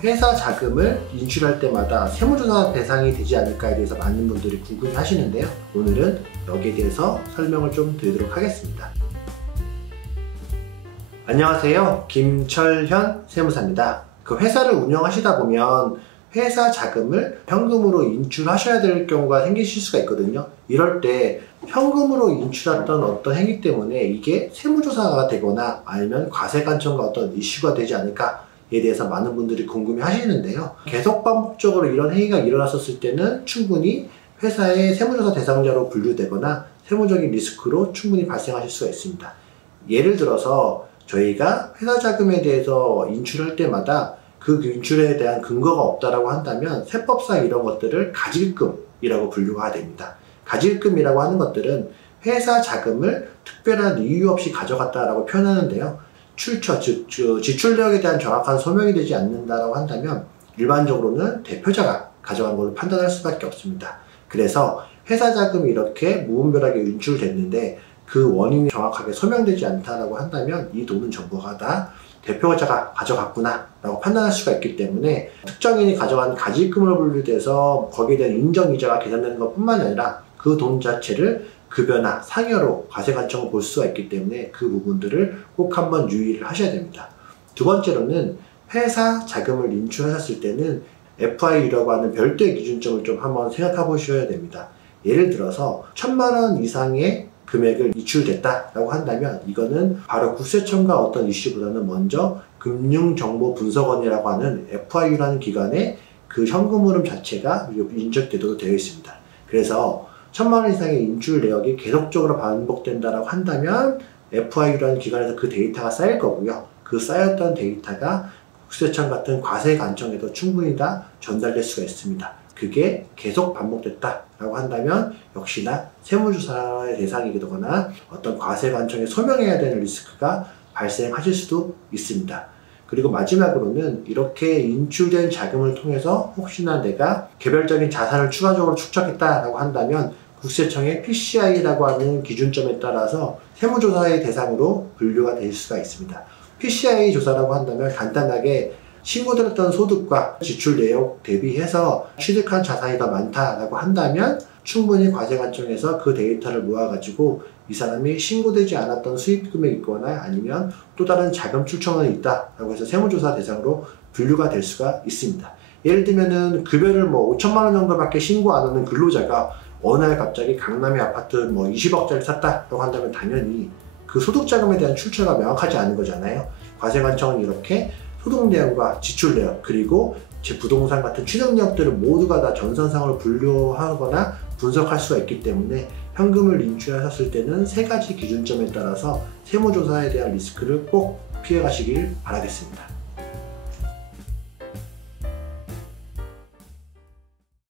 회사 자금을 인출할 때마다 세무조사 대상이 되지 않을까에 대해서 많은 분들이 궁금해 하시는데요. 오늘은 여기에 대해서 설명을 좀 드리도록 하겠습니다. 안녕하세요. 김철현 세무사입니다. 회사를 운영하시다 보면 회사 자금을 현금으로 인출하셔야 될 경우가 생기실 수가 있거든요. 이럴 때 현금으로 인출했던 어떤 행위 때문에 이게 세무조사가 되거나 아니면 과세관청과 어떤 이슈가 되지 않을까에 대해서 많은 분들이 궁금해 하시는데요. 계속 반복적으로 이런 행위가 일어났었을 때는 충분히 회사의 세무조사 대상자로 분류되거나 세무적인 리스크로 충분히 발생하실 수가 있습니다. 예를 들어서 저희가 회사 자금에 대해서 인출할 때마다 그 인출에 대한 근거가 없다라고 한다면 세법상 이런 것들을 가질금이라고 분류가 됩니다. 가질금이라고 하는 것들은 회사 자금을 특별한 이유 없이 가져갔다라고 표현하는데요. 출처, 즉 지출 내역에 대한 정확한 소명이 되지 않는다라고 한다면 일반적으로는 대표자가 가져간 걸로 판단할 수밖에 없습니다. 그래서 회사 자금이 이렇게 무분별하게 인출됐는데 그 원인이 정확하게 소명되지 않다라고 한다면 이 돈은 전부가 다 대표자가 가져갔구나 라고 판단할 수가 있기 때문에 특정인이 가져간 가질금으로 분류돼서 거기에 대한 인정이자가 계산되는 것 뿐만 아니라 그 돈 자체를 급여나 상여로 과세관청을 볼 수가 있기 때문에 그 부분들을 꼭 한번 유의를 하셔야 됩니다. 두 번째로는 회사 자금을 인출하셨을 때는 FIU라고 하는 별도의 기준점을 좀 한번 생각해 보셔야 됩니다. 예를 들어서 1,000만 원 이상의 금액을 인출됐다라고 한다면 이거는 바로 국세청과 어떤 이슈보다는 먼저 금융정보분석원이라고 하는 FIU라는 기관에 그 현금 흐름 자체가 인적되도록 되어 있습니다. 그래서 1,000만 원 이상의 인출 내역이 계속적으로 반복된다라고 한다면 FIU라는 기관에서 그 데이터가 쌓일 거고요. 그 쌓였던 데이터가 국세청 같은 과세관청에도 충분히 다 전달될 수가 있습니다. 그게 계속 반복됐다라고 한다면 역시나 세무조사의 대상이 되거나 어떤 과세관청에 소명해야 되는 리스크가 발생하실 수도 있습니다. 그리고 마지막으로는 이렇게 인출된 자금을 통해서 혹시나 내가 개별적인 자산을 추가적으로 축적했다라고 한다면 국세청의 PCI라고 하는 기준점에 따라서 세무조사의 대상으로 분류가 될 수가 있습니다. PCI 조사라고 한다면 간단하게 신고드렸던 소득과 지출 내역 대비해서 취득한 자산이 더 많다라고 한다면 충분히 과세관청에서 그 데이터를 모아가지고 이 사람이 신고되지 않았던 수입 금액이 있거나 아니면 또 다른 자금 출처원이 있다라고 해서 세무조사 대상으로 분류가 될 수가 있습니다. 예를 들면은 급여를 5천만 원 정도밖에 신고 안 하는 근로자가 어느 날 갑자기 강남의 아파트 20억짜리 샀다라고 한다면 당연히 그 소득자금에 대한 출처가 명확하지 않은 거잖아요. 과세관청은 이렇게 소득 내역과 지출 내역 그리고 제 부동산 같은 취득 내역들을 모두가 다 전산상으로 분류하거나 분석할 수가 있기 때문에 현금을 인출하셨을 때는 세 가지 기준점에 따라서 세무조사에 대한 리스크를 꼭 피해 가시길 바라겠습니다.